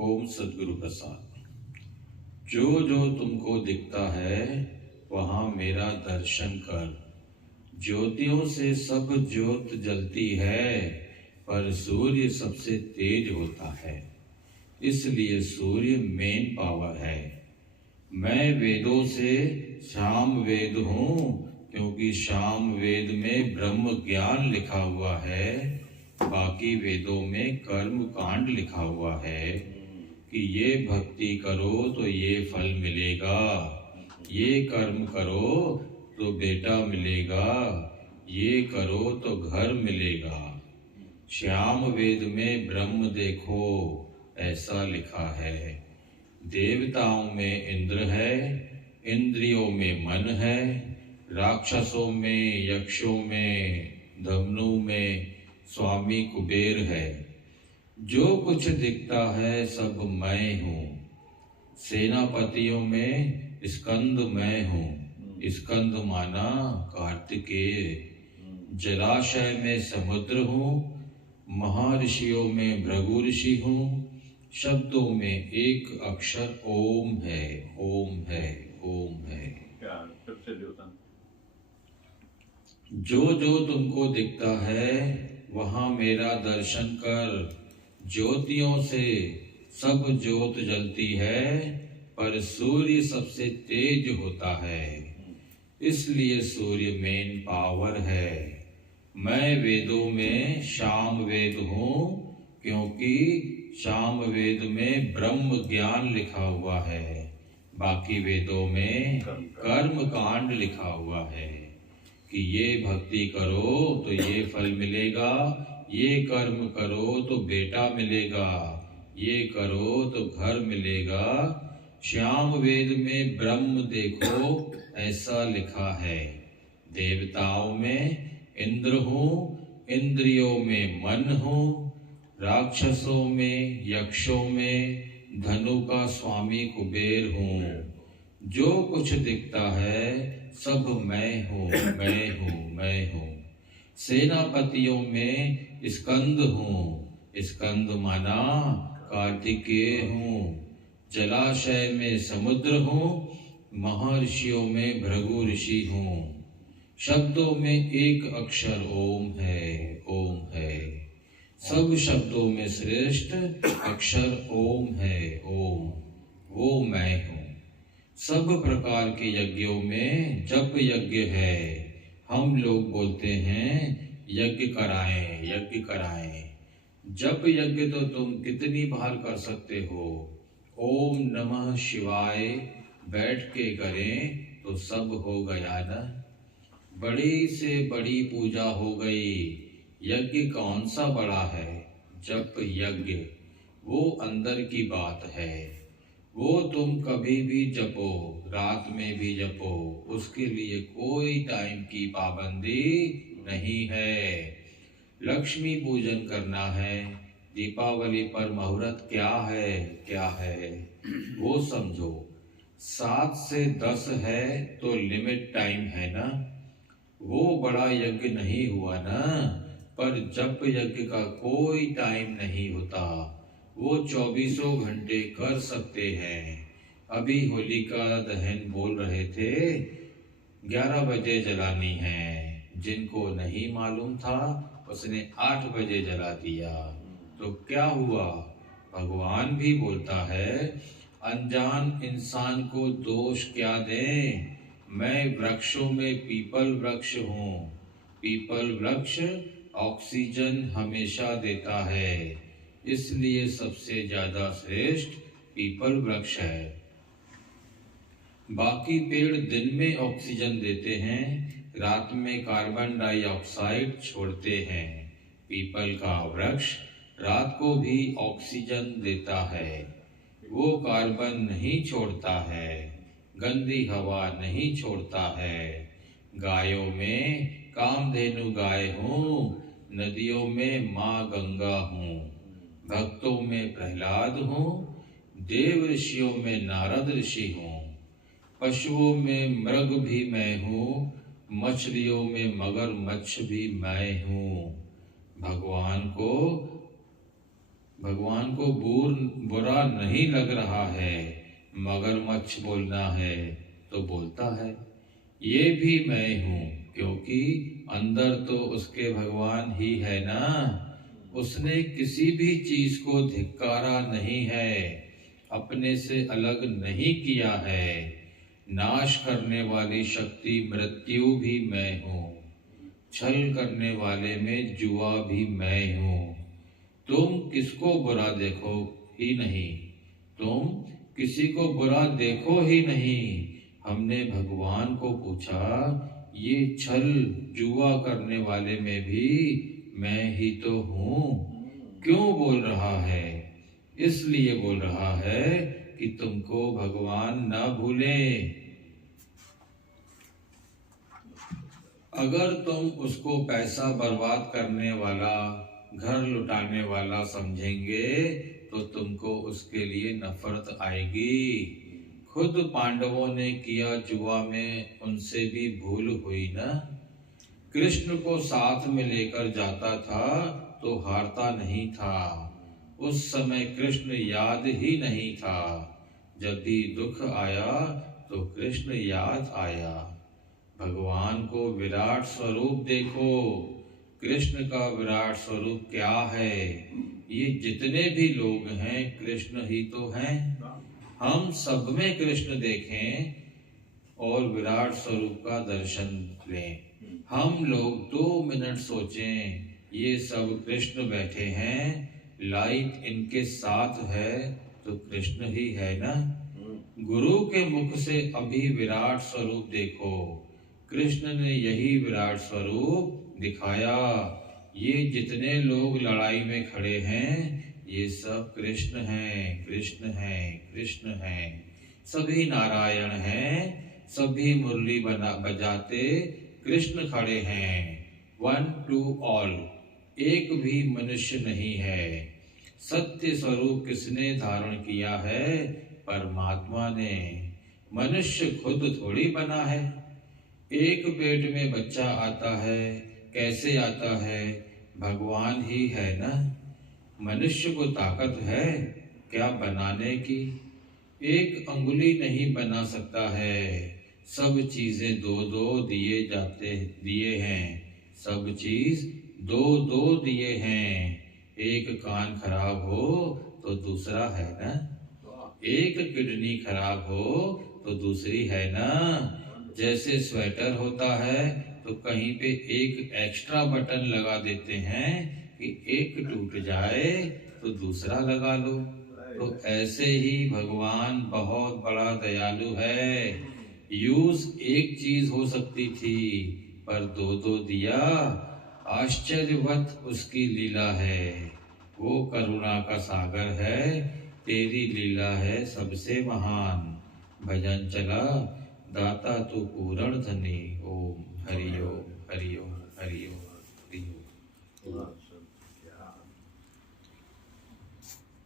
ओम सद्गुरु प्रसाद। जो जो तुमको दिखता है वहाँ मेरा दर्शन कर। ज्योतियों से सब ज्योत जलती है, पर सूर्य सबसे तेज होता है, इसलिए सूर्य मेन पावर है। मैं वेदों से साम वेद हूँ, क्योंकि साम वेद में ब्रह्म ज्ञान लिखा हुआ है। बाकी वेदों में कर्म कांड लिखा हुआ है कि ये भक्ति करो तो ये फल मिलेगा, ये कर्म करो तो बेटा मिलेगा, ये करो तो घर मिलेगा। श्याम वेद में ब्रह्म देखो ऐसा लिखा है। देवताओं में इंद्र है, इंद्रियों में मन है, राक्षसों में, यक्षों में, धमनों में स्वामी कुबेर है। जो कुछ दिखता है सब मैं हूँ। सेनापतियों में स्कंद मैं हूँ। स्कंद माना कार्तिकेय। जलाशय में समुद्र हूँ, महर्षियों में भृगु ऋषि हूँ। शब्दों में एक अक्षर ओम है, ओम है, ओम है। जो जो तुमको दिखता है वहाँ मेरा दर्शन कर। ज्योतियों से सब ज्योत जलती है, पर सूर्य सबसे तेज होता है, इसलिए सूर्य मेन पावर है। मैं वेदों में साम वेद हूँ, क्योंकि साम वेद में ब्रह्म ज्ञान लिखा हुआ है। बाकी वेदों में कर्म कांड लिखा हुआ है कि ये भक्ति करो तो ये फल मिलेगा, ये कर्म करो तो बेटा मिलेगा, ये करो तो घर मिलेगा। श्याम वेद में ब्रह्म देखो ऐसा लिखा है। देवताओं में इंद्र हूँ, इंद्रियों में मन हूँ, राक्षसों में, यक्षों में धनु का स्वामी कुबेर हूँ। जो कुछ दिखता है सब मैं हूँ, मैं हूँ, मैं हूँ। सेनापतियों में स्कंद हूँ। स्कंद माना कार्तिकेय हूँ। जलाशय में समुद्र हूँ, महर्षियों में भृगु ऋषि हूँ। शब्दों में एक अक्षर ओम है, ओम है। सब शब्दों में श्रेष्ठ अक्षर ओम है, ओम। वो मैं हूँ। सब प्रकार के यज्ञों में जप यज्ञ है। हम लोग बोलते हैं यज्ञ कराएं, यज्ञ कराएं। जप यज्ञ तो तुम कितनी बार कर सकते हो। ओम नमः शिवाय बैठ के करें तो सब हो गया ना। बड़ी से बड़ी पूजा हो गई। यज्ञ कौन सा बड़ा है? जप यज्ञ वो अंदर की बात है। वो तुम कभी भी जपो, रात में भी जपो, उसके लिए कोई टाइम की पाबंदी नहीं है। लक्ष्मी पूजन करना है, दीपावली पर मुहूर्त क्या है, क्या है वो समझो। 7 से 10 है तो लिमिट टाइम है ना। वो बड़ा यज्ञ नहीं हुआ ना। पर जप यज्ञ का कोई टाइम नहीं होता। वो 24 घंटे कर सकते हैं। अभी होलिका दहन बोल रहे थे 11 बजे जलानी है। जिनको नहीं मालूम था उसने 8 बजे जला दिया। तो क्या हुआ? भगवान भी बोलता है अनजान इंसान को दोष क्या दें। मैं वृक्षों में पीपल वृक्ष हूँ। पीपल वृक्ष ऑक्सीजन हमेशा देता है, इसलिए सबसे ज्यादा श्रेष्ठ पीपल वृक्ष है। बाकी पेड़ दिन में ऑक्सीजन देते हैं, रात में कार्बन डाइऑक्साइड छोड़ते हैं। पीपल का वृक्ष रात को भी ऑक्सीजन देता है। वो कार्बन नहीं छोड़ता है, गंदी हवा नहीं छोड़ता है। गायों में कामधेनु गाय हूँ, नदियों में माँ गंगा हूँ, भक्तों में प्रहलाद हूँ, देव ऋषियों में नारद ऋषि हूँ, पशुओं में मृग भी मैं हूँ, मछलियों में मगरमच्छ भी मैं हूँ। भगवान को भगवान को बुरा नहीं लग रहा है, मगरमच्छ बोलना है तो बोलता है, ये भी मैं हूँ, क्योंकि अंदर तो उसके भगवान ही है ना। उसने किसी भी चीज को धिक्कारा नहीं है, अपने से अलग नहीं किया है। नाश करने वाली शक्ति मृत्यु भी मैं हूँ, छल करने वाले में जुआ भी मैं हूँ। तुम किसको बुरा देखो ही नहीं, तुम किसी को बुरा देखो ही नहीं। हमने भगवान को पूछा, ये छल जुआ करने वाले में भी मैं ही तो हूँ, क्यों बोल रहा है? इसलिए बोल रहा है कि तुमको भगवान न भूले। अगर तुम उसको पैसा बर्बाद करने वाला, घर लुटाने वाला समझेंगे तो तुमको उसके लिए नफरत आएगी। खुद पांडवों ने किया जुआ में, उनसे भी भूल हुई ना। कृष्ण को साथ में लेकर जाता था तो हारता नहीं था। उस समय कृष्ण याद ही नहीं था। जब भी दुख आया तो कृष्ण याद आया। भगवान को विराट स्वरूप देखो। कृष्ण का विराट स्वरूप क्या है? ये जितने भी लोग हैं कृष्ण ही तो हैं। हम सब में कृष्ण देखें और विराट स्वरूप का दर्शन लें। हम लोग 2 मिनट सोचें, ये सब कृष्ण बैठे हैं, लाइट इनके साथ है तो कृष्ण ही है ना। गुरु के मुख से अभी विराट स्वरूप देखो। कृष्ण ने यही विराट स्वरूप दिखाया। ये जितने लोग लड़ाई में खड़े हैं ये सब कृष्ण हैं, कृष्ण हैं, कृष्ण हैं। सभी नारायण हैं, सभी मुरली बजाते कृष्ण खड़े हैं। 1 to all, एक भी मनुष्य नहीं है। सत्य स्वरूप किसने धारण किया है? परमात्मा ने। मनुष्य खुद थोड़ी बना है। एक पेट में बच्चा आता है, कैसे आता है? भगवान ही है ना। मनुष्य को ताकत है क्या बनाने की? एक अंगुली नहीं बना सकता है। सब चीजें 2-2 दिए हैं। सब चीज 2-2 दिए हैं। एक कान खराब हो तो दूसरा है ना। एक किडनी खराब हो तो दूसरी है ना। जैसे स्वेटर होता है तो कहीं पे एक एक्स्ट्रा बटन लगा देते हैं कि एक टूट जाए तो दूसरा लगा लो। तो ऐसे ही भगवान बहुत बड़ा दयालु है। यूज एक चीज हो सकती थी पर 2-2 दिया। आश्चर्यवत उसकी लीला है। वो करुणा का सागर है। तेरी लीला है सबसे महान। भजन चला, दाता तू पूर्ण धनी। ओम हरि ओम, हरि ओम, हरि ओम।